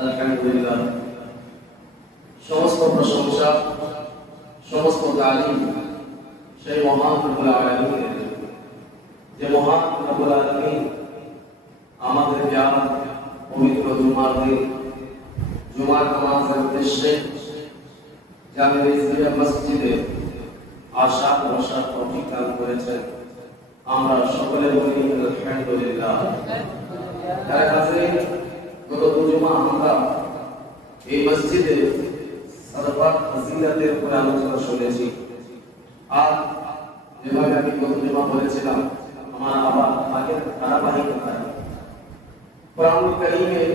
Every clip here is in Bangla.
আলহামদুলিল্লাহ, সমস্ত প্রশংসা, সমস্ত তালিম সেই মহান রব্বুল আলামিনের, যে মহান রব্বুল আলামিন আমাদের জ্ঞান পবিত্র জুমার দিন জুমার নামাজের উদ্দেশ্যে জামিয়া ইসলামিয়া মসজিদে আশা বসার তৌফিক দান করেছেন। আমরা সকলে বলি আলহামদুলিল্লাহ। তার কাছে গত জুমা আমরা এই মসজিদে সালাত ফজিলতের উপর আলোচনা শুনেছি। আর যেভাবে আমি গত জুমা বলেছিলাম, আমার আবার আগের ধারাবাহিকতা কোরআনুল কারীমের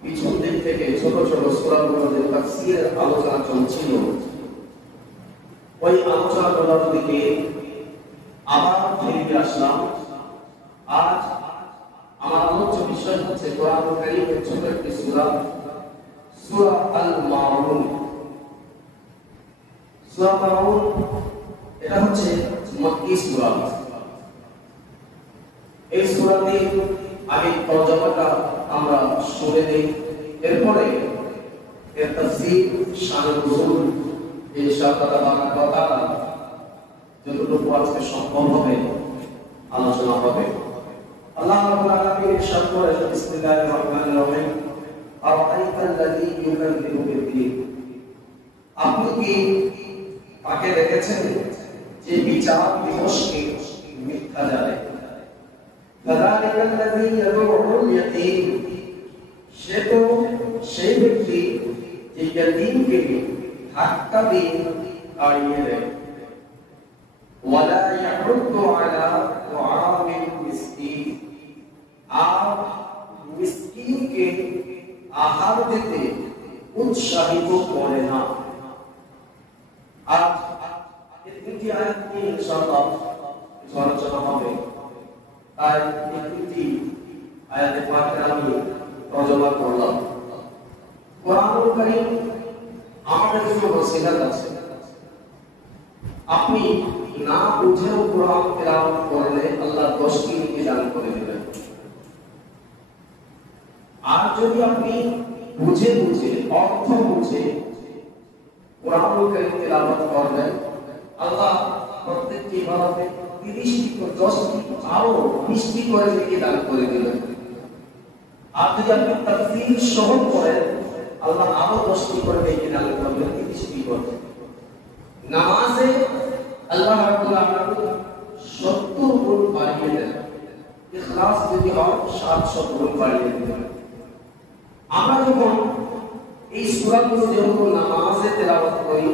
পিছন দিক থেকে ছোট ছোট সূরাগুলোর যে তাফসীর আলোচনা চলছিল, ওই আলোচনাগুলোর দিকে আবার ফিরে আসলাম। আজ আমার আলোচ্য বিষয় হচ্ছে কোরআনুল কারীমের ছোট একটি সূরা, সূরা আল মাউন। সূরা মাউন এটা হচ্ছে মক্কি সূরা। এই সূরাতে আগে তরজমাটা আমরা শুনে নেই, এরপরে এর তাফসীর, শানে নুজুল ইনশাআল্লাহ তাআলা যতটুকু আজকে সম্ভব হবে আলোচনা হবে। আল্লাহ রাব্বুল আলামিন ইরশাদ করেন, বিসমিল্লাহির রহমানির রহিম, আরাআইতাল্লাযী ইউকাযযিবু বিদ্দীন। আপনি কি তাকে দেখেছেন যে বিচার দিবসকে মিথ্যা জানে? ফাযালিকাল্লাযী ইয়াদউল ইয়াতীম, সে তো সেই ব্যক্তি যে ইয়াতীমকে ধাক্কা দিয়ে তাড়িয়ে দেয়। ওয়ালা ইয়াহুদ্দু আলা তুআমিল মিসকিন, আর মিসকিনকে আহার দিতে উৎসাহিত করে না। আজ এই দুটি আয়াত নিয়ে ইনশাআল্লাহ আলোচনা হবে। তাই এই দুটি আয়াতে পাকে আমি তরজমা করলাম। কোরআনুল কারীম আমাদের জন্য ওসিলাত আছে। আপনি না বুঝেও কোরআন তেলাওয়াত করলে আল্লাহ 10টি নেকি দান করে দেবেন। আর যদি আপনি বুঝে বুঝে অর্থ বুঝে কোরআনুল কারীম তেলাওয়াত করবেন, আল্লাহ প্রত্যেকটি ইবাদতে 30টি 10টি আরো 20টি করে নেকি দান করে দেবেন। আর যদি আপনি তাফসীর সহ করেন, আল্লাহ আরো 10টি করে নেকি দান করবেন, 30টি করে। নামাজে আল্লাহ রাব্বুল আলামিন 70 গুণ বাড়িয়ে দেন। ইখলাস যদি হয় 700 গুণ বাড়িয়ে দেন। আমরা যখন এই সূরাগুলো যখন নামাজে তেলাওয়াত করি,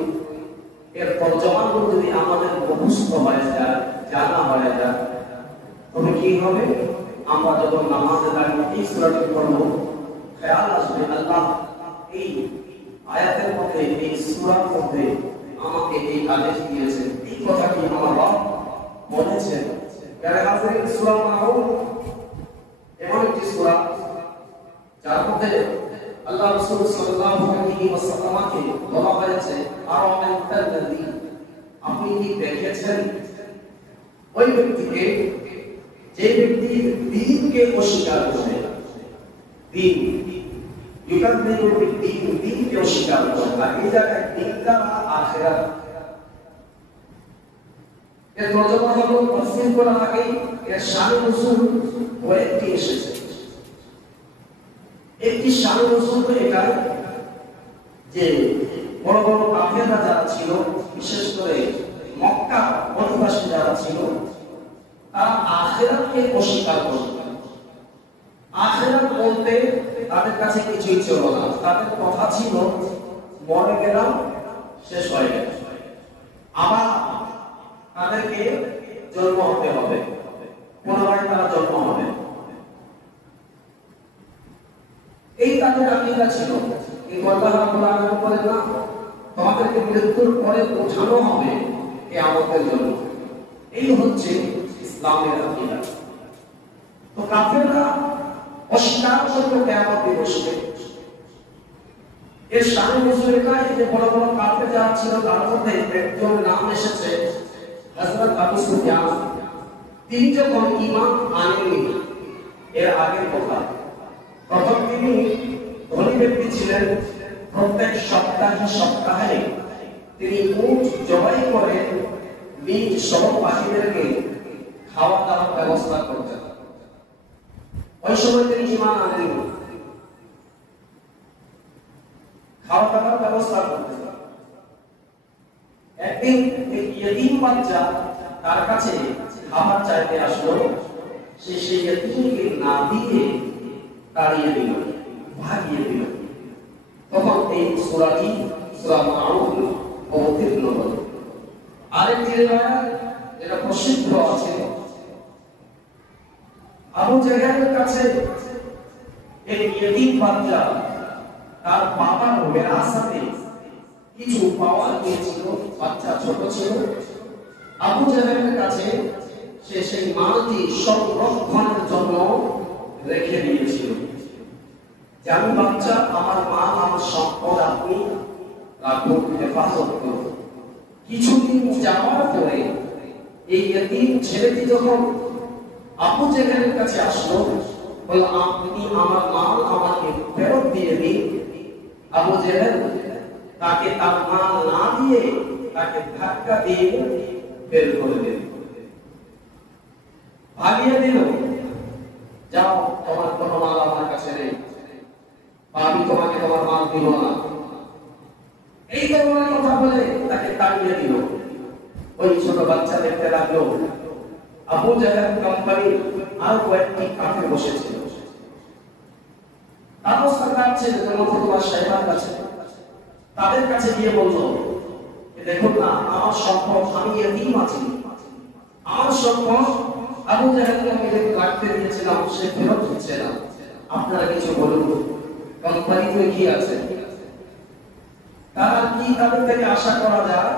এর তরজমাগুলো যদি আমাদের মুখস্থ হয়ে যায়, জানা হয়ে যায়, তবে কি হবে? আমরা যখন নামাজে দাঁড়িয়ে এই সূরাটি পড়ব, খেয়াল আসবে আল্লাহ এই আয়াতের মধ্যে, এই সূরার মধ্যে আমাকে এই আদেশ দিয়েছেন, এই কথাটি আমার রব বলেছেন। প্যারাগ্রাফের সূরা মাউন এমন একটি সূরা যার মধ্যে আল্লাহ রাসূল সাল্লাল্লাহু আলাইহি ওয়াসাল্লামকে বলা হয়েছে, আরাআইতাল্লাযী, আপনি কি দেখেছেন ওই ব্যক্তিকে যে ব্যক্তি দ্বীনকে অস্বীকার করে? দ্বীন ইউকাযযিবু বিদ্দীন, দ্বীনকে অস্বীকার করে। আর এই জায়গায় দ্বীনটা আখিরাত, এর তরজমা হলো তাফসীর করা আগে এর শানে নুজুল কয়েকটি এসেছে। একটি শানে নুজুল তো এটা যে বড় বড় কাফেররা যারা ছিল, বিশেষ করে মক্কা অধিবাসী যারা ছিল, তারা আখিরাতকে অস্বীকার করত। আখিরাত বলতে তাদের কাছে কিছুই ছিল না। তাদের কথা ছিল মরে গেলাম, শেষ হয়ে গেল, আবার তাদেরকে জন্ম হতে হবে, পুনরায় তারা জন্ম হবে, এই তাদের আকীদা ছিল। কিন্তু আল্লাহ রাব্বুল আলামিন বলেন, না, তোমাদেরকে মৃত্যুর পরে ওঠানো হবে কিয়ামতের জন্য। এই হচ্ছে ইসলামের আকীদা। তো কাফেররা অস্বীকার করল কিয়ামত দিবসকে। এর শানে নুজুল এটা যে বড় বড় কাফের যারা ছিল, তার মধ্যে একজন নাম এসেছে হযরত আবু সুফিয়ান। তিনি যখন ঈমান আনেননি, এর আগের কথা, প্রথম তিনি ব্যক্তি ছিলেন, প্রত্যেক সপ্তাহে তিনি উট জবাই করে নিজ সহপাঠীদেরকে খাওয়া দাওয়ার ব্যবস্থা করতেন। ওই সময় তিনি ঈমান আনেন, খাওয়া দাওয়ার ব্যবস্থা করতেন। একদিন ইয়েতিম বাচ্চা তার কাছে খাবার চাইতে আসলো, সে সেই ইয়েতিমকে না দিয়ে তাড়িয়ে দিল, ভাগিয়ে দিল। তখন এই সূরাটি সূরা মাউন অবতীর্ণ হল। আরেকটি রিওয়ায়াত এটা প্রসিদ্ধ আছে, আবু জাহলের কাছে এই ইয়েতিম বাচ্চা তার বাবার ওয়ারাসাতে কিছু পাওয়া গিয়েছিল, বাচ্চা ছোট ছিল। আবু জাহলের কাছে সে সেই মালটি সংরক্ষণের জন্য রেখে দিয়েছিল, যে আমি বাচ্চা, আমার মা, আমার সম্পদ আপনি রাখুন, হেফাজত করুন। কিছুদিন যাওয়ার পরে এই ইয়েতিম ছেলেটি যখন আবু জাহলের কাছে আসলো, বলল আপনি আমার মাল আমাকে ফেরত দিয়ে দিন। আবু জাহল তাকে তার মাল না দিয়ে তাকে ধাক্কা দিয়ে বের করে দিল, ভাগিয়ে দিল। যাও, তোমার কোনো মাল আমার কাছে নেই, আমি তোমাকে তোমার মাল দিব না। এই ধরনের কথা বলে তাকে তাড়িয়ে দিল। ওই ছোট বাচ্চা দেখতে লাগলো আবু জাহল কোম্পানি আর কয়েকটি কাফে বসেছিল, তারও সরকার ছিল যেমন তোমার সাহেবের কাছে। তাদের কাছে গিয়ে বললো, দেখুন না, আমার সম্পদ, আমি ইয়েতিম আছি, আমার সম্পদ আবু জাহলকে আমি রাখতে দিয়েছিলাম, সে ফেরত দিচ্ছে না, আপনারা কিছু বলুন, কোম্পানিতে কি আছে? তারা কি তাদের থেকে আশা করা যায়?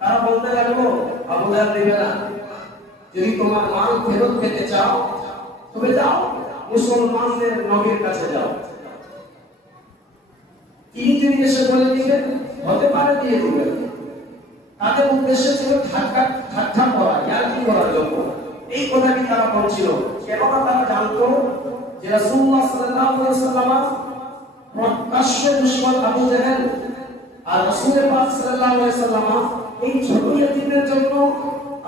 তারা বলতে লাগলো, আবু জাহল দিবে না, যদি তোমার মাল ফেরত পেতে চাও তবে যাও মুসলমানদের নবীর কাছে যাও, তিনি যদি এসে বলে দিবেন, হতে পারে দিয়ে দিবেন। তাদের উদ্দেশ্য ছিল ঠাট্টা করা, ইয়ার্কি করার জন্য এই কথাটি তারা বলছিল। কেননা তারা জানতো যে রাসূলুল্লাহ সাল্লাল্লাহু আলাইহি ওয়াসাল্লাম প্রকাশ্য দুশমন আবু জাহল, আর রাসূল পাক সাল্লাল্লাহু আলাইহি ওয়াসাল্লাম এই ছোট ইয়েতিমের জন্য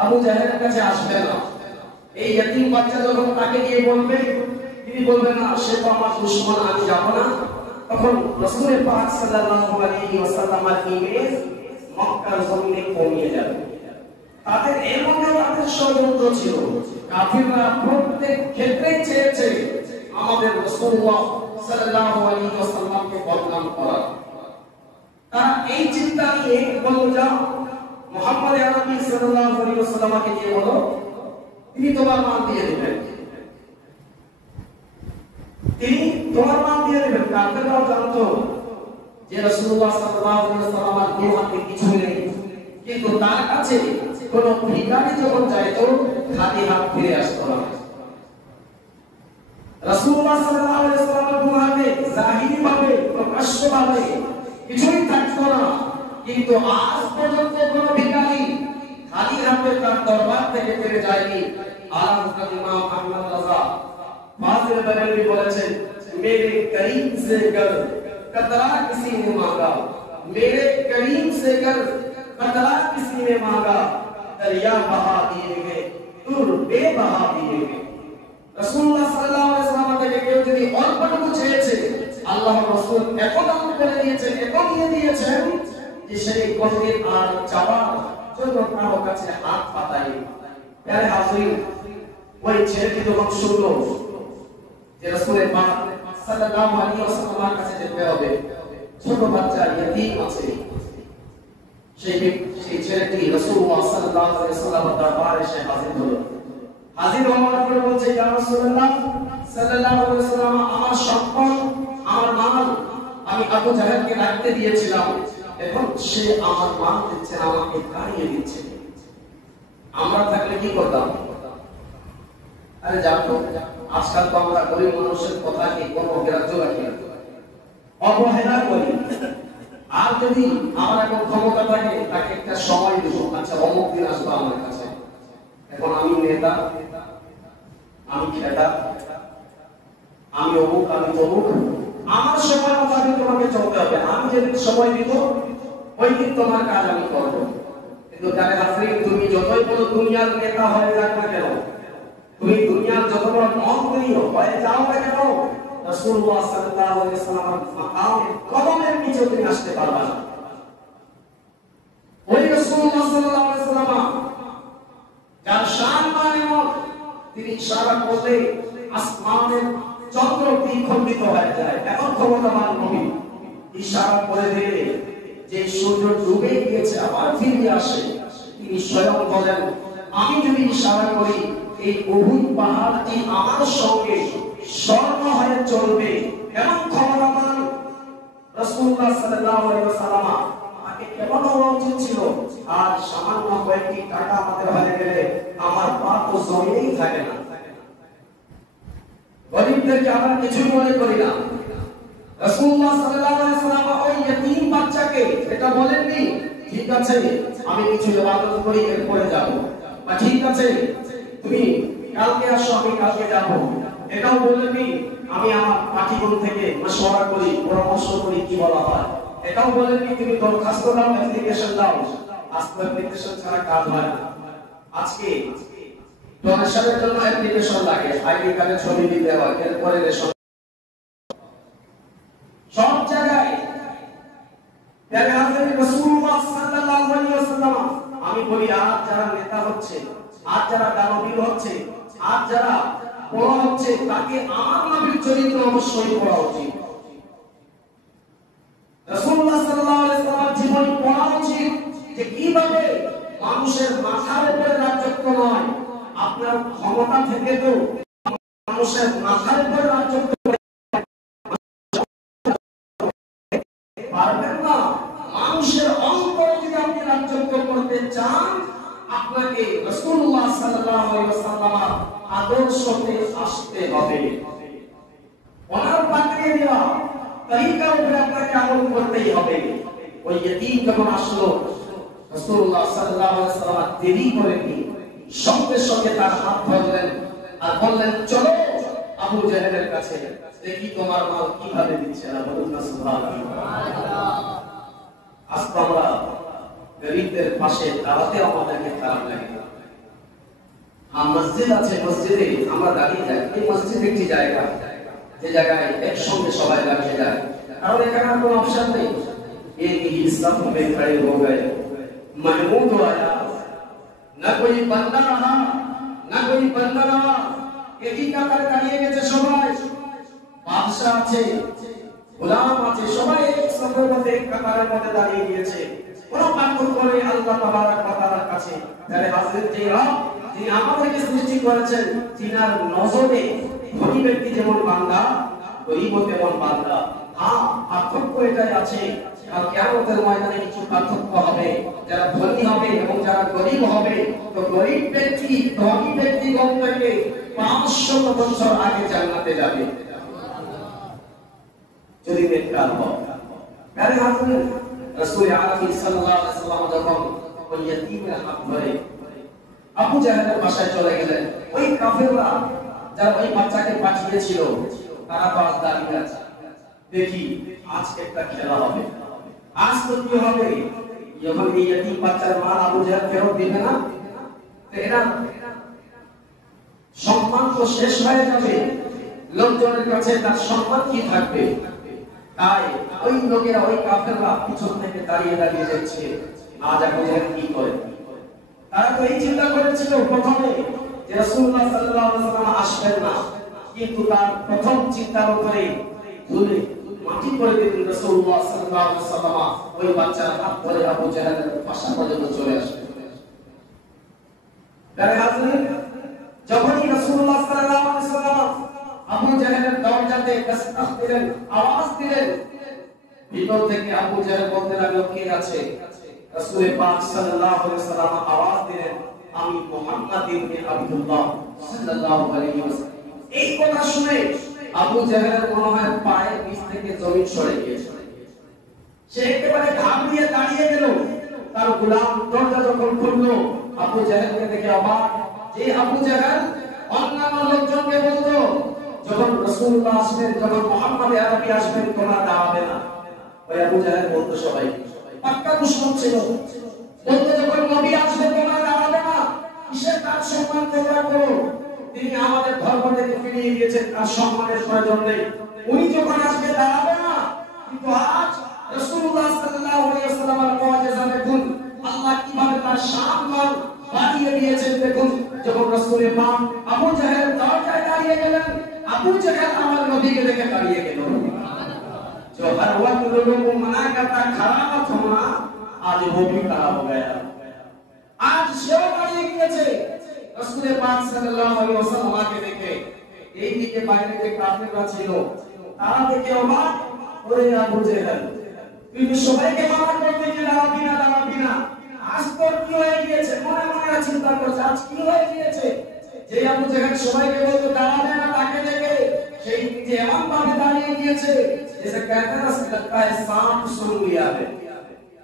আবু জাহলের কাছে আসবে না। এই ইয়েতিম বাচ্চা যখন তাকে গিয়ে বলবে, তিনি বলবেন না, সে তো আমার দুশমন, আমি যাব না। তখন রাসূল পাক সাল্লাল্লাহু আলাইহি ওয়াসাল্লামের ইমেজ মক্কার জমিনে কমিয়ে যাবে। তাদের এর মধ্যে তাদের ষড়যন্ত্র ছিল। কাফিররা প্রত্যেক ক্ষেত্রে চেয়েছে আমাদের রাসূলুল্লাহ সাল্লাল্লাহু আলাইহি ওয়াসাল্লামকে বদনাম করা। তারা এই চিন্তা নিয়ে বলল, যাও মুহাম্মদ আরবি সাল্লাল্লাহু আলাইহি ওয়াসাল্লামকে দিয়ে বলো, তিনি তোমার মাল দিয়ে দিবেন, তিনি তোমার মাল দিয়ে দিবেন। কাফিররাও জানতো যে রাসূলুল্লাহ সাল্লাল্লাহু আলাইহি ওয়াসাল্লামের দুই হাতে কিছু নেই, কিন্তু তার কাছে কোন ভিখারি যখন যাইতো খালি হাত ফিরে আসতো না। রাসূলুল্লাহ সাল্লাল্লাহু আলাইহি ওয়াসাল্লামের দুই হাতে জাহিরি ভাবে, প্রকাশ্য ভাবে কিছুই থাকতো না, কিন্তু আজ পর্যন্ত কোন ভিখারি খালি হাতে তার দরবার থেকে ফিরে যায়নি। আর হযরত ইমাম আহমদ রাজা ফাজিল বরেলভী বলেছেন, মেরে করিম সে কর कतरा किसी ने मांगा, मेरे करीम से कर कतरा किसी ने मांगा, दरिया बहा दिए गए, दूर बेबहा दिए गए। রাসূলুল্লাহ সাল্লাল্লাহু আলাইহি ওয়াসাল্লাম থেকে কেউ যদি অল্পটুকু চেয়েছে, আল্লাহর রাসূল এত দান করে দিয়েছেন, এত দিয়ে দিয়েছেন যে সেই কোনদিন আর চাওয়ার জন্য কারো কাছে হাত পাতায়নি। প্যারে হাজির, ওই ছেলেটি যখন শুনলো যে রাসূলের পাক সাল্লাল্লাহু আলাইহি ওয়াসাল্লামের কাছে যেতে হবে, ছোট বাচ্চা ইয়েতিম আছে, সেই ছেলেটি রাসূলুল্লাহ সাল্লাল্লাহু আলাইহি ওয়াসাল্লামের দরবারে এসে হাজির হলো। হাজির হওয়ার পরে বলছে, ইয়া রাসূলুল্লাহ সাল্লাল্লাহু আলাইহি ওয়াসাল্লাম, আমার সম্পদ, আমার মাল আমি আবু জাহলকে রাখতে দিয়েছিলাম, এখন সে আমার মাল দিচ্ছে, আমাকে তাড়িয়ে দিচ্ছে, আমরা থাকলে কি করতাম? আরে জানো, আজকাল তো আমরা গরিব মানুষের কথাকে কোনো গ্রাহ্য রাখি না, অবহেলা করি। আর যদি আমার এখন ক্ষমতা থাকে, তাকে একটা সময় দেব, আচ্ছা অমুক দিন আসবো আমার কাছে, এখন আমি নেতা, আমি খেতা, আমি অমুক, আমি তমুক, আমার সময় মোতাবেক তোমাকে চলতে হবে, আমি যেদিন সময় দিব ওই দিন তোমার কাজ আমি করব। কিন্তু যারা হাজরিন, তুমি যতই বড় দুনিয়ার নেতা হয়ে যাক না কেন, তুমি দুনিয়ার যত বড় মন্ত্রী হয়ে যাও না কেন, রাসূলুল্লাহ সাল্লাল্লাহু আলাইহি ওয়াসাল্লামের মাকামের কদমের নিচে তুমি আসতে পারবে না। ওই রাসূলুল্লাহ সাল্লাল্লাহু আলাইহি ওয়াসাল্লাম যার শান মানেমত, তিনি ইশারা করলে আসমানের চন্দ্র দ্বিখণ্ডিত হয়ে যায়। এখন ক্ষমতাবান নবী ইশারা করে দিলে যে সূর্য ডুবে গিয়েছে আবার ফিরে আসে, তিনি স্বয়ং বলেন, আমি যদি ইশারা করি এই উহুদ পাহাড়টি আমার সঙ্গে স্বর্ণ হয়ে চলবে। এমন ক্ষমতাবান রাসূলুল্লাহ সাল্লাল্লাহু আলাইহি ওয়াসাল্লাম আগে কেমন হওয়া উচিত ছিল। আর সামান্য কয়েকটি টাকা আমাদের হয়ে গেলে আমার পা তো জমিনেই থাকে না। গরিবদেরকে আমরা কিছু মনে করি না। রাসূলুল্লাহ সাল্লাল্লাহু আলাইহি ওয়াসাল্লাম ওই ইতিম বাচ্চাকে এটা বলেননি, ঠিক আছে আমি কিছু ইবাদত করি এরপরে যাব, বা ঠিক আছে তুমি কালকে আসো আমি কালকে যাব, এটাও বলেননি আমি আমার পাঠিগণ থেকে মাশওয়ারা করি, পরামর্শ করি কি বলা হয়, এটাও বলেননি তুমি দরখাস্ত দাও, অ্যাপ্লিকেশন দাও। আজকে অ্যাপ্লিকেশন ছাড়া কাজ হয় না। আজকে ডোনেশনের জন্য অ্যাপ্লিকেশন লাগে, আইডি কার্ডে ছবি দিতে হয়, এরপরে রেশন, সব জায়গায়। তাহলে হাজরত রাসূলুল্লাহ সাল্লাল্লাহু আলাইহি ওয়াসাল্লাম, আমি বলি আজ যারা নেতা হচ্ছে, আজ যারা দানবীর হচ্ছে, আজ যারা বড় হচ্ছে, তাকে আমার নবীর চরিত্র অবশ্যই পড়া উচিত। রাসূলুল্লাহ সাল্লাল্লাহু আলাইহি ওয়াসাল্লাম জীবনী পড়া উচিত যে কিভাবে মানুষের মাথার উপরে রাজত্ব নয়, আপনার ক্ষমতা থেকে তো মানুষের মাথার উপরে রাজত্ব পারবেন না। মানুষের অন্তরে যদি আপনি রাজত্ব করতে চান, আপনাকে রাসূলুল্লাহ সাল্লাল্লাহু আলাইহি ওয়াসাল্লাম আদর্শতে আসতে হবে। ওনার পাঠিয়ে দেওয়া তরিকার উপরে আপনাকে আমল করতেই হবে। ওই ইতিম যখন আসলো, রাসূলুল্লাহ সাল্লাল্লাহু আলাইহি ওয়াসাল্লাম দেরি করেননি, সঙ্গে সঙ্গে তার হাত ধরলেন আর বললেন, চলো আবু জাহেলের কাছে, দেখি তোমার মাল কিভাবে দিচ্ছে না। বলুন না সুবহানাল্লাহ। আজ তো আমরা গরিবদের পাশে দাঁড়াতে আমাদেরকে খারাপ লাগে। মসজিদ আছে, মসজিদে আমরা দাঁড়িয়ে যাই। এই মসজিদ একটি জায়গা যে জায়গায় একসঙ্গে সবাই দাঁড়িয়ে যায়, কারণ এখানে কোনো অপশন নেই। एक ही सब में खड़े हो गए, महमूद आया, न कोई बंदा रहा न कोई बंदा रहा, एक ही কাতারে দাঁড়িয়ে গেছে সবাই। বাদশা আছে, গোলাম আছে, সবাই এক সফের মধ্যে এক কাতারের মধ্যে দাঁড়িয়ে গিয়েছে। কোন পাগল করে আল্লাহ তাবারক ওয়া তাআলার কাছে। তাহলে হযরত যে রব যিনি আমাদেরকে সৃষ্টি করেছেন, তিনার নজরে ধনী ব্যক্তি যেমন বান্দা, গরীব তেমন বান্দা। হ্যাঁ, পার্থক্য এটাই আছে। আর কিয়ামতের ময়দানে কিছু পার্থক্য হবে, যারা ধনী হবে এবং যারা গরীব হবে। তো গরীব ব্যক্তি ধনী ব্যক্তিগণ থেকে 500 বছর আগে জান্নাতে যাবে যদি নেককার হয়। আরে হাজরিন, রাসূল আলামিন সাল্লাল্লাহু আলাইহি ওয়াসাল্লাম যখন ওই ইতিমের হাত ধরে আবু জাহেলের বাসায় চলে গেলেন, ওই কাফেররা যারা ওই বাচ্চাকে পাঠিয়েছিল তারা তো আজ দাঁড়িয়ে আছে। দেখি আজ একটা খেলা হবে, আজ তো কি হবে, যখন এই ইতিম বাচ্চার মা আবু জাহেল ফেরত দিবে না, তো এরা সম্মান তো শেষ হয়ে যাবে, লোকজনের কাছে তার সম্মান কি থাকবে। তাই ওই লোকেরা, ওই কাফেররা পিছন থেকে দাঁড়িয়ে দাঁড়িয়ে দেখছে আজ আবু জাহেল কি করে। তারা তো এই চিন্তা করেছিল প্রথমে যে রাসূলুল্লাহ সাল্লাল্লাহু আলাইহি ওয়াসাল্লাম আসবেন না, কিন্তু তার প্রথম চিন্তার উপরে ধুলে মাটি করে দিলেন রাসূলুল্লাহ সাল্লাল্লাহু আলাইহি ওয়াসাল্লাম। ওই বাচ্চার হাত ধরে আবু জাহেলের পাশা পর্যন্ত চলে আসলেন। তারে হাজরিন, যখনই রাসূলুল্লাহ সাল্লাল্লাহু আলাইহি ওয়াসাল্লাম আবু জাহেলের দরজাতে দস্তক দিলেন, আওয়াজ দিলেন, ভিতর থেকে আবু জাহেল বলতে লাগলো, কে আছে? রাসূল পাক সাল্লাল্লাহু আলাইহি ওয়াসাল্লাম আওয়াজ দিলেন, আমি মুহাম্মদ ইবনে আব্দুল্লাহ সাল্লাল্লাহু আলাইহি ওয়াসাল্লাম। এই কথা শুনে আবু জাহেলের মনে হয় পায়ের নিচ থেকে জমিন সরে গিয়েছে। সে একেবারে ঘাবড়িয়ে দাঁড়িয়ে গেল। তার গোলাম দরজা যখন খুললো, আবু জাহেলকে দেখে অবাক। যে আবু জাহেল অন্যান্য লোকজনকে বলতো, যখন রাসূলুল্লাহ আসবেন, যখন মুহাম্মদ আরবি আসবেন, তোমরা দাঁড়াবে না। ওই আবু জাহেল বলতো সবাই, পাক্কা দুশমন ছিল, বলতো যখন নবী আসবে তোমরা দাঁড়াবে না, কিসের তার সম্মান তোমরা করো? তিনি আমাদের ধর্ম থেকে ফিরিয়ে দিয়েছেন, তার সম্মানের প্রয়োজন নেই, উনি যখন আসবে দাঁড়াবে না। কিন্তু আজ রাসূলুল্লাহ সাল্লাল্লাহু আলাইহি ওয়াসাল্লামের মুআজিজা দেখুন, আল্লাহ কিভাবে তার সম্মান বাড়িয়ে দিয়েছেন। দেখুন যখন রাসূল পাক আবু জাহেল দরজায় দাঁড়িয়ে গেলেন, আবু জাহেল আমার নবীকে দেখে দাঁড়িয়ে গেল। जो हर वक्त लोगों को मना करता खड़ा मत होना, आज वो भी खड़ा हो गया। आज সেও দাঁড়িয়ে গিয়েছে। রাসূল পাক সাল্লাল্লাহু আলাইহি ওয়াসাল্লামকে দেখে এই দিকে বাইরে যে কাফেররা ছিল তারা দেখে অবাক, ওরে আবু জাহেল তুমি সবাইকে মানা করতে যে দাঁড়াবি না দাঁড়াবি না, আজ তোর কি হয়ে গিয়েছে? মনে মনে চিন্তা করছে আজ কি হয়ে গিয়েছে যে আবু জাহেল সবাইকে বলতো দাঁড়াবে না, তাকে দেখে সেই যে এমন ভাবে দাঁড়িয়ে গিয়েছে जैसे कहते हैं ना लगता है सांप सुन लिया है,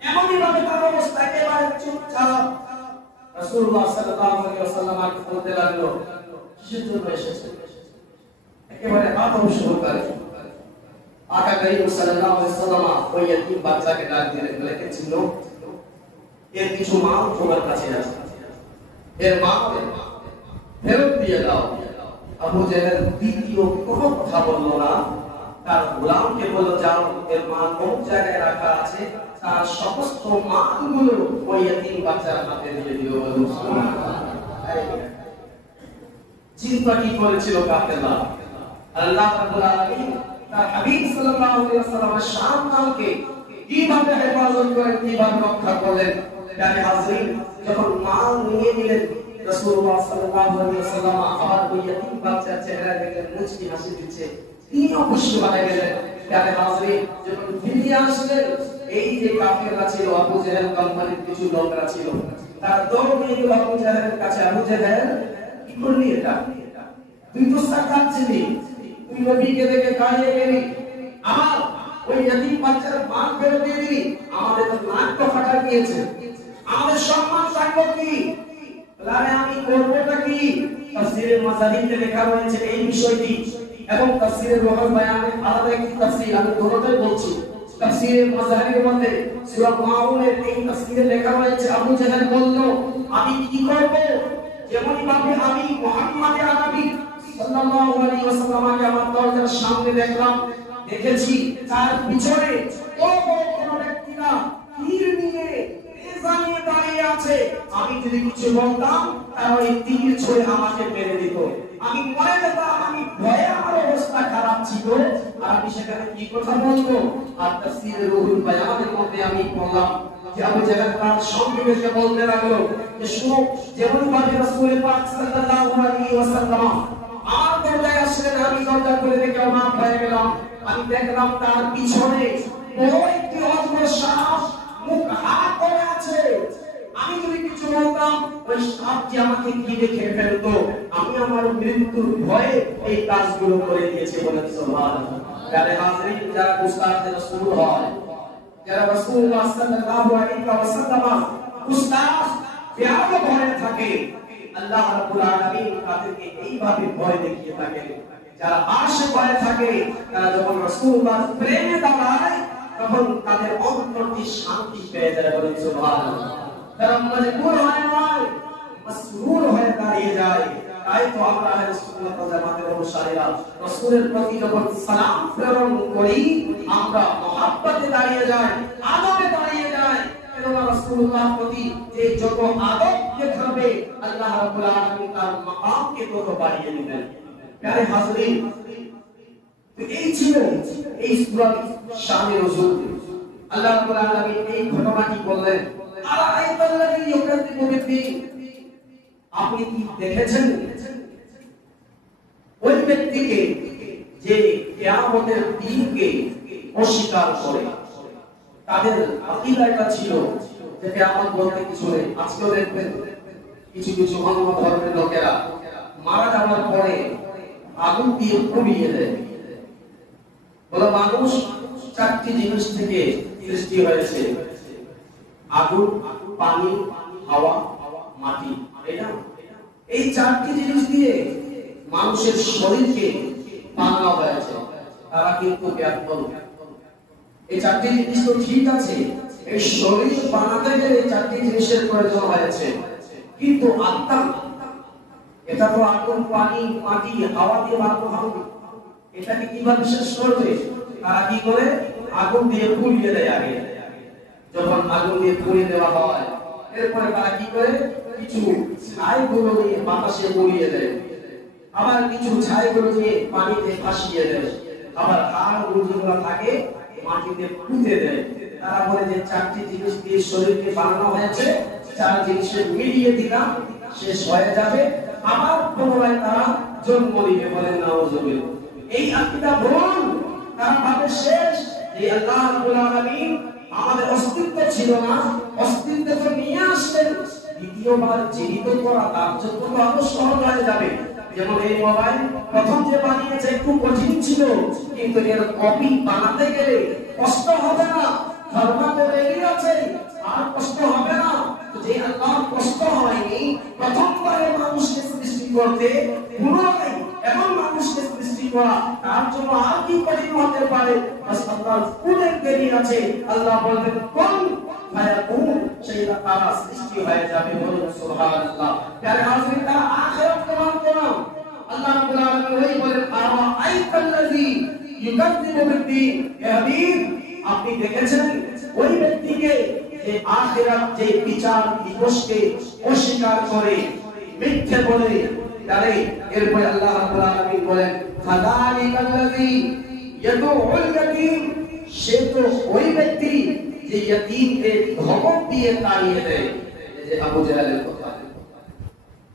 এমনই ভাবে তার অবস্থা একেবারে চুপচাপ। রাসূলুল্লাহ সাল্লাল্লাহু আলাইহি ওয়াসাল্লাম আকে বলতে লাগলো, কিসের জন্য এসেছে? একেবারে আত্মসমর্পণ। আকা করিম সাল্লাল্লাহু আলাইহি ওয়াসাল্লাম ওই ইতিম বাচ্চাকে ডাক দিলেন, বলেছেন ছিল এর কিছু মাল তোমার কাছে আছে, এর মা ফেরত দিয়ে দাও। আবু জাহেল দ্বিতীয় কোনো কথা বলল না, তার গোলামকে বলল যাও এর মা কোন জায়গায় রাখা আছে তার সমস্ত মালগুলো ওই ইতিম বাচ্চার হাতে দিয়ে দিও। চিন্তা কি করেছিল কাফেররা? আল্লাহ রাব্বুল আলামিন তার হাবিব সাল্লাল্লাহু আলাইহি ওয়াসাল্লামের সম্মানকে কিভাবে হেফাজত করেন, কিভাবে রক্ষা করলেন। প্রিয় হাজরিন, যখন মাল নিয়ে নিলেন রাসূলুল্লাহ সাল্লাল্লাহু আলাইহি ওয়াসাল্লাম আবার ওই ইতিম বাচ্চার চেহারা দেখে মুচকি হাসি দিচ্ছে, তিনি খুশি হয়ে গেলেন। প্রিয় হাজরিন, যখন ফিরে আসলেন এই যে কাফেররা ছিল, আবু জাহেল কোম্পানির কিছু লোকরা ছিল, তারা দৌড় নিয়ে গেল আবু জাহেলের কাছে। আবু জাহেল কি করলি এটা? তুই তো সাকাত ছিলি, তুই নবীকে দেখে দাঁড়িয়ে গেলি, আমার ওই ইতিম বাচ্চার মাল ফেরত দিয়ে দিলি, আমাদের তো নাক তো ফাটা গিয়েছে, আমাদের সম্মান থাকলো কি? তাহলে আমি করবোটা কি? তাফসীরের মাসাদিতে লেখা রয়েছে এই বিষয়টি, এবং তাফসীরের রুহুল বায়ানে আলাদা একটি তাফসীর, আমি দুটোই বলছি। তাফসীরের মাসাদির মধ্যে সূরা মাউনের এই তাফসীরে লেখা রয়েছে আবু জাহেল বলল আমি কি করব? যেমন ভাবে আমি মুহাম্মদ আরবি সাল্লাল্লাহু আলাইহি ওয়াসাল্লামকে আমার দরজার সামনে দেখলাম, দেখেছি তার পিছনে বড় বড় কোন ব্যক্তিরা তীর নিয়ে নেজা নিয়ে দাঁড়িয়ে আছে, আমি যদি কিছু বলতাম তাহলে তীর ছুঁড়ে আমাকে মেরে দিত, আমি মরে যেতাম, আমি ভয়ে আমার অবস্থা খারাপ ছিল, আর আমি সেখানে কি কথা বলবো? আর তাফসীরের রুহুল বায়ানের মধ্যে আমি বললাম যে আবু জাহেল তার সঙ্গে এসে বলতে লাগলো যে শুনো, যেমন ভাবে রাসূল পাক সাল্লাল্লাহু আলাইহি ওয়াসাল্লাম আমার দরজায় আসলেন, আমি দরজা খুলে দেখে অবাক হয়ে গেলাম, আমি দেখলাম তার পিছনে বড় একটি অজগর সাপ মুখ হাত করে আছে, আমি যদি কিছু বলতাম ওই সাপ যে আমাকে গিলে খেয়ে ফেলতো, আমি আমার মৃত্যুর ভয়ে এই কাজগুলো করে দিয়েছি। বলেন সুবহানাল্লাহ। যারা হাজরিন, যারা উস্তাদে রাসূল হয়, যারা রাসূলুল্লাহ সাল্লাল্লাহু আলাইহি ওয়াসাল্লাম উস্তাদ বিয়াদ ভয় থাকে, আল্লাহ রাব্বুল আলামিন তাদেরকে এইভাবে ভয় দেখিয়ে থাকেন। যারা আশিক হয়ে থাকে, তারা যখন রাসূলুল্লাহর প্রেমে দাঁড়ায় তখন তাদের অন্তরটি শান্তি পেয়ে যায়। বলেন সুবহানাল্লাহ। তারা মজবুর হয় নয়, মাসরুর হয়ে দাঁড়িয়ে যায়। তাই তো আমরা আহলে সুন্নাত ওয়াল জামাতের অনুসারীরা রাসূলের প্রতি যখন সালাম প্রেরণ করি, আমরা মহব্বতে দাঁড়িয়ে যাই, আদবে দাঁড়িয়ে যাই। কেননা রাসূলুল্লাহর প্রতি যে যত আদব দেখাবে, আল্লাহ রাব্বুল আলামিন তার মাকামকে তত বাড়িয়ে দিবেন। প্রিয় হাজরিন, এই ছিল এই সূরার শানে নজুল। আল্লাহ রাব্বুল আলামিন এই ঘটনাটি বললেন, আরাআইতাল্লাযী ইউকাযযিবু বিদ্দীন, আপনি কি দেখেছেন ওই ব্যক্তিকে যে কিয়ামতের দিনকে অস্বীকার করে? তাদের আকীদা এটা ছিল যে কিয়ামত বলতে কিছু নেই। আজকেও দেখবেন কিছু কিছু অন্য ধর্মের লোকেরা মারা যাওয়ার পরে আগুন দিয়ে পুড়িয়ে দেয়, বলে মানুষ চারটি জিনিস থেকে সৃষ্টি হয়েছে, আগুন, পানি, হাওয়া, মাটি। এই চারটি জিনিস দিয়ে মানুষের শরীরকে বানানো হয়েছে, তারা কিন্তু ব্যর্থ। এই চারটি জিনিস তো ঠিক আছে, এই শরীর বানাতে গেলে এই চারটি জিনিসের প্রয়োজন হয়েছে, কিন্তু আত্মা, এটা তো আগুন, পানি, মাটি, হাওয়া দিয়ে বানানো হবে, এটাকে কিভাবে শেষ করবে? তারা কি করে? আগুন দিয়ে পুড়িয়ে দেয় আগে। যখন আগুন দিয়ে পুড়িয়ে দেওয়া হয়, এরপরে তারা কি করে? কিছু ছাইগুলো দিয়ে বাতাসে উড়িয়ে দেয়, আবার কিছু ছাইগুলো দিয়ে পানিতে ভাসিয়ে দেয়, আবার হাড়গুলো যেগুলো থাকে মাটিতে পুঁতে দেয়। তারা বলে যে চারটি জিনিস দিয়ে শরীরকে বানানো হয়েছে, চার জিনিসে মিলিয়ে দিলাম শেষ হয়ে যাবে, আবার পুনরায় তারা জন্ম নিবে। বলেন নাউজুবিল্লাহ। এই আকীদা ভুল। তারা ভাবে শেষ, এই আল্লাহ রাব্বুল আলামিন আমাদের অস্তিত্ব ছিল না, অস্তিত্ব তো নিয়ে আসলেন, দ্বিতীয়বার জীবিত করা তার জন্য তো আরো সহজ হয়ে যাবে। যেমন এই মোবাইল প্রথম যে বানিয়েছে একটু কঠিন ছিল, কিন্তু এর কপি বানাতে গেলে কষ্ট হবে না, ধর্মা তো রেডি আছে, আর কষ্ট হবে না। যে আল্লাহ কষ্ট হয়নি প্রথমবারে মানুষকে সৃষ্টি করতে, পুনরায় এমন মানুষকে সৃষ্টি করা, তার জন্য আর কি কঠিন হতে পারে? আল্লাহ পুনের দেরি আছে। আল্লাহ বলবেন কোন ফায়াকুন, সেইটা তারা সৃষ্টি হয়ে যাবে। বলুন সুবহানাল্লাহ। যারা হাজির তারা আখিরাত প্রমাণ করেন। আল্লাহ রাব্বুল আলামিন ওই বলেন আরা আইতাল্লাযী ইউকাযযিবু বিদ্দীন, হে হাবিব আপনি দেখেছেন ওই ব্যক্তিকে যে আখিরাত, যে বিচার দিবসকে অস্বীকার করে, মিথ্যে বলে তারে। এরপরে আল্লাহ রাব্বুল আলামিন বলেন ফাযালিকাল্লাযী ইয়াদউল ইয়াতীম, সে তো ওই ব্যক্তি যে ইয়তীমকে ধমক দিয়ে তাড়িয়ে দেয়। এই যে আবু জাহেলের কথা,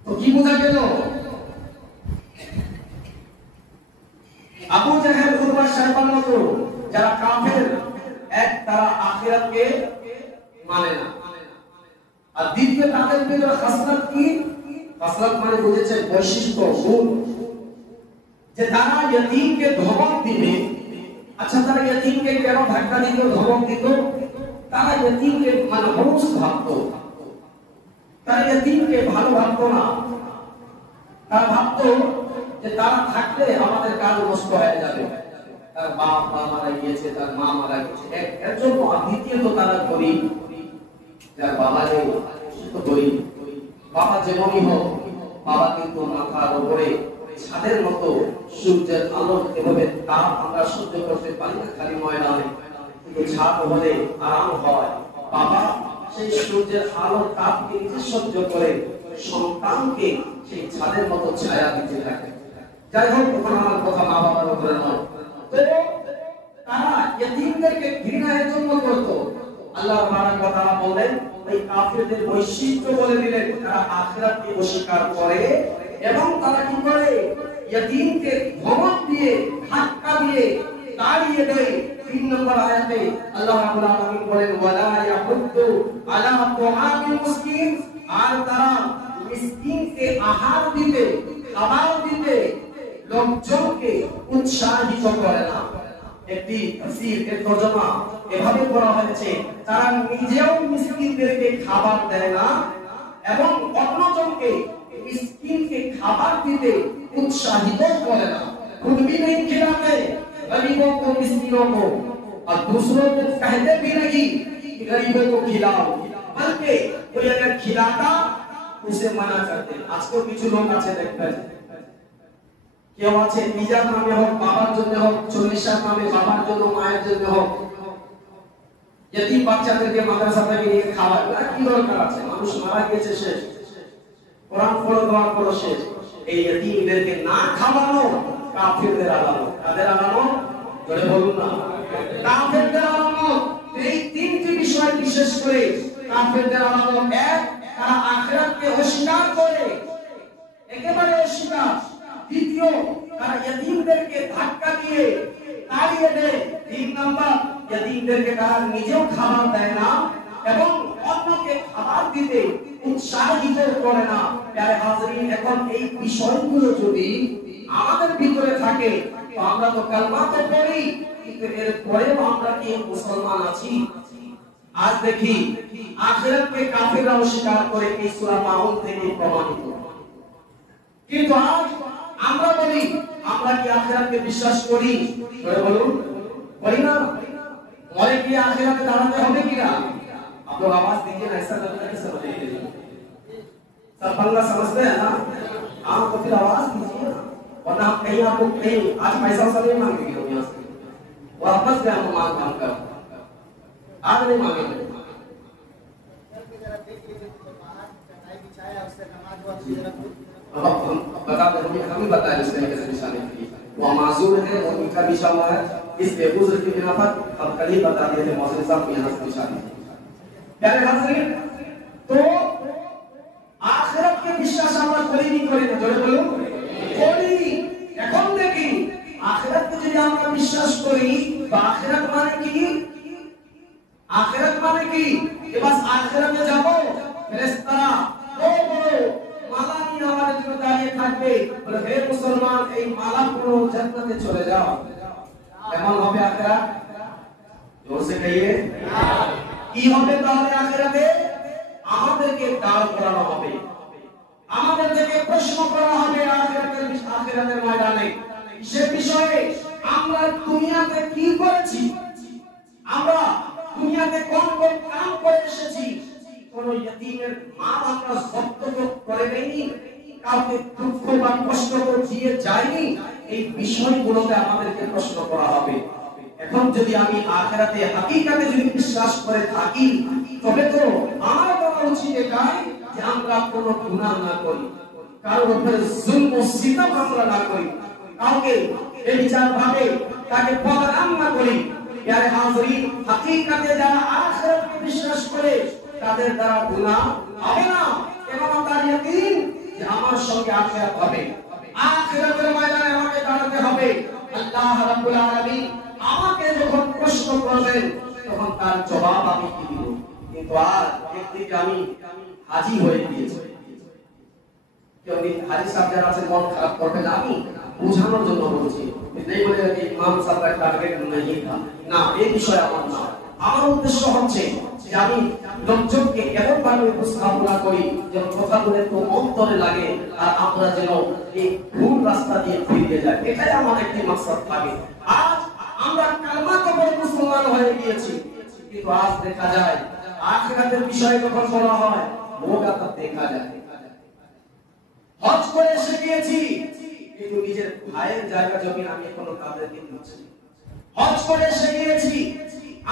তো কি বোঝা গেল? আবু জাহেল, উতবা, শাইবার মতো যারা কাফের, এক তারা আখিরাতকে মানে না, আর দ্বিতীয় তাদের ভিতরে খাসলাত কি? খাসলাত মানে বুঝেছে বৈশিষ্ট্য, গুণ, যে তারা ইয়তীমকে ধমক দিবে। আচ্ছা, তারা ইয়তীমকে কেন ধাক্কা দিত, ধমক দিত? তারা ইয়তীমকে মানুষ ভাবতো, তারা ইয়তীমকে ভালো ভাবতো না। তারা ভাবতো যে তারা থাকলে আমাদের কাজ নষ্ট হয়ে যাবে, তার বাপ মা মারা গিয়েছে, তার মা মারা গিয়েছে, এর জন্য। দ্বিতীয়ত তারা গরিব, যার বাবা নেই সে তো গরিব। বাবা যেমনই হোক, বাবা কিন্তু মাথার উপরে ছাদের মতো সূর্যের আলো, এভাবে তাপ আমরা সহ্য করতে পারি না খালি ময়দানে, কিন্তু ছাদ হলে আরাম হয়। বাবা সেই সূর্যের আলো তাপকে নিজে সহ্য করে সন্তানকে সেই ছাদের মতো ছায়া দিতে থাকে। যাই হোক, ওখানে আমার কথা মা বাবার উপরে নয়। তো তারা ইয়তীমদেরকে ঘৃণা এর জন্য করতো। আল্লাহ তাআলা কথা বলেন, এই কাফিরদের বৈশিষ্ট্য বলে দিলেন, তারা আখিরাতকে অস্বীকার করে এবং তারা কি করে? ইয়তীমকে ধমক দিয়ে, ধাক্কা দিয়ে তাড়িয়ে দেয়। 3 নম্বর আয়াতে আল্লাহ রাব্বুল আলামিন বলেন ওয়ালা ইয়াহুদ্দু আলা তুআমিল মিসকিন, আর তারা মিসকিনকে আহার দিতে, খাবার দিতে লোকজনকে উৎসাহিত করে না। একটি তাফসীর, এর তরজমা এভাবে করা হয়েছে, তারা নিজেও মিসকিনদেরকে খাবার দেয় না এবং অন্যজনকে মিসকিনকে খাবার দিতে উৎসাহিত করে না। खुद भी नहीं खिलाते गरीबों को, मिस्कीनों को, और दूसरों को कहते भी नहीं कि गरीबों को खिलाओ, बल्कि कोई अगर खिलाता उसे मना करते। আজকে কিছু লোক আছে দেখবেন, কেউ আছে নিজের নামে হোক, বাবার জন্য হোক, 40 নামে বাবার জন্য, মায়ের জন্য হোক, ইয়তীম বাচ্চাদেরকে মাদ্রাসা থেকে নিয়ে খাওয়ায়। না, কি দরকার আছে? মানুষ মারা গিয়েছে, শেষ, কোরআন পড়ো, দোয়া করো, শেষ। এই ইয়তীমদেরকে না খাওয়ানো কাফিরদের আলামত। কাদের আলামত? জোরে বলুন না, কাফিরদের আলামত। এই তিনটি বিষয় বিশেষ করে কাফিরদের আলামত। এক, তারা আখিরাতকে অস্বীকার করে, একেবারে অস্বীকার। দ্বিতীয়, তারা ইয়তীমদেরকে ধাক্কা দিয়ে তাড়িয়ে দেয়। 3 নম্বর, ইয়তীমদেরকে তারা নিজেও খাবার দেয় না এবং অন্যকে খাবার দিতে উৎসাহিত করে না। প্রিয় হাজরিন, এখন এই বিষয়গুলো যদি আমাদের ভিতরে থাকে, তো আমরা তো কালমা তো পড়ি, কিন্তু এর পরেও আমরা কি মুসলমান আছি? আজ দেখি আখিরাতকে কাফিররা অস্বীকার করে, এই সূরা মাউন থেকে প্রমাণিত। কিন্তু আজ আমরা বলি আমরা কি আখিরাতকে বিশ্বাস করি? বলুন, করি না? মরে কি आखिरत दाঁড়াতে হবে কিনা? आप लोग आवाज दीजिए ना, ऐसा लगता है समझ नहीं रही। सब बंगला समझते हैं ना? आप तो फिर आवाज दीजिए ना, वरना हम कहीं आपको कहीं आज पैसा वैसा नहीं मांगेंगे हम यहाँ से, वापस गए हम मांग मांग कर आज नहीं मांगेंगे। हम बता दें, हम ही बताए इस तरीके से बिछाने के लिए वो माजूर है, वो मीठा बिछा हुआ है, इस बेगुजर की बिना पर हम कल ही बता दिए थे मौसम साहब को यहाँ से बिछा दिए। प्यारे हाज़रीन, तो आखिरत के विश्वास আমরা করি নি করি না, জোরে বলুন করি। এখন দেখি আখিরাতকে যদি আমরা বিশ্বাস করি তো আখিরাত মানে কি? আখিরাত মানে কি? এবার আখিরাতে যাব, ফেরেশতারা বড় বড় মালা নিয়ে আমাদের জন্য দাঁড়িয়ে থাকবে, বলে হে মুসলমান এই মালা পুরো জান্নাতে চলে যাও। কেমন হবে আখিরাত? জোর সে কহিए কি হবে তাহলে আখিরাতে? আমাদেরকে দাঁড় করানো হবে, আমাদের থেকে প্রশ্ন করা হবে আখিরাতের ময়দানে সে বিষয়ে আমরা দুনিয়াতে কি করেছি, আমরা দুনিয়াতে কোন কোন কাম করে এসেছি, কোন ইতিমের মাল আমরা জব্দ করে নেইনি, কাউকে দুঃখ বা কষ্ট দিয়ে যাইনি, এই বিষয়গুলোতে আমাদেরকে প্রশ্ন করা হবে। এখন যদি আমি আখিরাতে হাকিকাতে যদি বিশ্বাস করে থাকি তবে তো আমার বলা উচিত এটাই যে আমরা কোনো গুনাহ না করি, কারোর উপরে জুলম ও সিতম আমরা না করি, কাউকে বেবিচার ভাবে তাকে বদনাম না করি। প্যারে হাজরিন, হাকিকাতে যারা আখিরাতকে বিশ্বাস করে তাদের দ্বারা গুনাহ হবে না, এবং তার ইয়াকিন যে আমার সঙ্গে আখিরাত হবে, আখিরাতের ময়দানে আমাকে দাঁড়াতে হবে। আল্লাহ রাব্বুল আলামিন আমাকে যখন প্রশ্ন করবেন তখন তার জবাব আমি কি দিব? কিন্তু আর একদিকে আমি হাজি হয়ে গিয়েছি। কেউ হাজি সাহেব যারা আছেন মন খারাপ করবেন, আমি বোঝানোর জন্য বলছি, এই বলে যে ইমাম সাহেব একটা টার্গেট नहीं था না, এই বিষয় আমার না। আমার উদ্দেশ্য হচ্ছে যে আমি লোকজনকে এমন ভাবে উপস্থাপনা করি যেন কথাগুলো একটু অন্তরে লাগে আর আমরা যেন এই ভুল রাস্তা দিয়ে ফিরে যাই, এটাই আমার একটি মাকসাদ থাকে। আজ আমরা কালমা তো বলে মুসলমান হয়ে গিয়েছি, কিন্তু আজ দেখা যায় আখিরাতের বিষয়ে যখন বলা হয় মোগাতা দেখা যায়। হজ করে এসে গিয়েছি কিন্তু নিজের ভাইয়ের জায়গা জমি আমি এখনো তাদেরকে দিচ্ছি। হজ করে এসে গিয়েছি,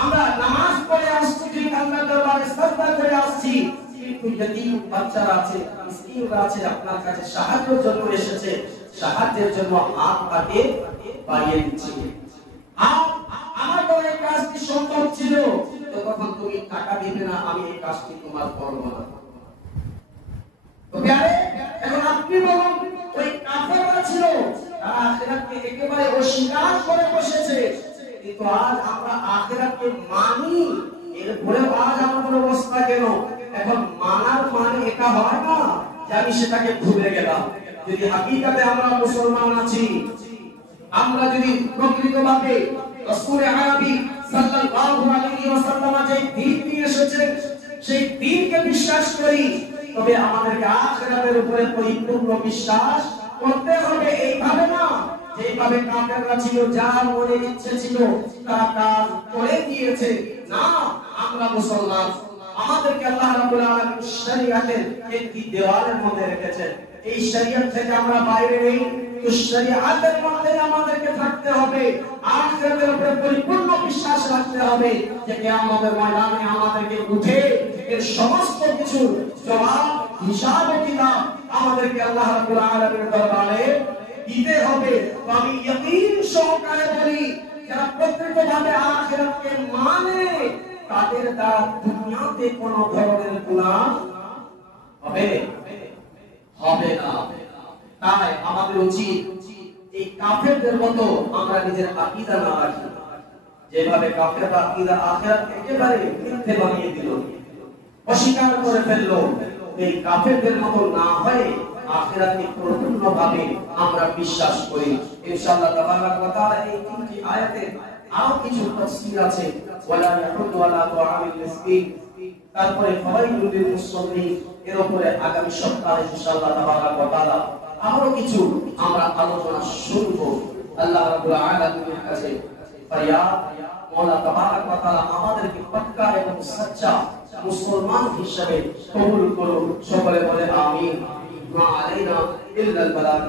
আমরা নামাজ পড়ে আসছি, ঠিক আল্লাহর দরবারে সাজদা করে আসছি, কিন্তু यतीम বাচ্চারা আছে, মিসকিনরা আছে, আপনার কাছে সাহায্যের জন্য এসেছে, সাহায্যের জন্য হাত পাতে বাড়িয়ে দিচ্ছি। আমার বড় এই কাজটি সম্ভব ছিল তো তখন তুমি টাকা দিবে না, আমি এই কাজটি তোমার করব না। তো প্যারে এখন আপনি বলুন, ওই কাফেররা ছিল তারা আখিরাতকে একেবারে অস্বীকার করে বসেছে, কিন্তু আজ আমরা আখিরাতকে মানি, এরপরে আজ আমাদের অবস্থা কেন? এখন মানার মানে এটা হয় না যে আমি সেটাকে ভুলে গেলাম। যদি হাকিকাতে আমরা মুসলমান আছি, আমরা যদি প্রকৃতভাবে রাসূল আরবী সাল্লাল্লাহু আলাইহি ওয়াসাল্লাম যে দ্বীন নিয়ে এসেছেন সেই দ্বীনকে বিশ্বাস করি, তবে আমাদেরকে আখিরাতের উপরে পরিপূর্ণ বিশ্বাস করতে হবে। এইভাবে না যেভাবে কাফেররা ছিল, যার মনে ইচ্ছে ছিল তারা কাজ করে দিয়েছে। না, আমরা মুসলমান, আমাদেরকে আল্লাহ রাব্বুল আলামিন শরীয়তের একটি দেওয়ালের মধ্যে রেখেছেন, এই শরীয়ত থেকে আমরা বাইরে নেই। তো শরীয়তের মধ্যে আমাদেরকে থাকতে হবে, আখিরাতের উপরে পরিপূর্ণ বিশ্বাস রাখতে হবে যে কিয়ামতের ময়দানে আমাদেরকে উঠে এর সমস্ত কিছু জবাব হিসাব ও কিতাব আমাদেরকে আল্লাহ রাব্বুল আলামিনের দরবারে দিতে হবে। তো আমি ইয়াকিন সহকারে বলি, যারা প্রকৃতভাবে আখিরাতকে মানে তাদের দ্বারা দুনিয়াতে কোন ধরনের গুনাহ হবে না। তাই আমাদের উচিত এই কাফেরদের মতো আমরা নিজের আকীদা না রাখি, যেভাবে কাফেররা আকীদা আখিরাত একেবারে মিথ্যে বানিয়ে দিল, অস্বীকার করে ফেললো। এই কাফেরদের মতো না হয়ে আখিরাতকে পরিপূর্ণভাবে আমরা বিশ্বাস করি। ইনশাআল্লাহ তাবারাক ওয়া তাআলা এই তিনটি আয়াতে আরো কিছু তাফসীর আছে। ওয়ালা ইয়াহুদু ওয়ালা তুআমিল মিসকিন, তারপরে ফাওয়াইদুল লিল মুসাল্লিন, এর উপরে আগামী সপ্তাহে ইনশাআল্লাহ তাবারাক ওয়া তাআলা আরো কিছু আমরা আলোচনা শুরু করব। আল্লাহ রাব্বুল আলামিনের কাছে ফরিয়াদ, মওলা তাবারক ওয়া তাআলা আমাদেরকে পাক্কা এবং সচ্চা মুসলমান হিসেবে কবুল করুন। সকলে বলে আমিন। মা আলাইনা ইল্লাল বালাগ।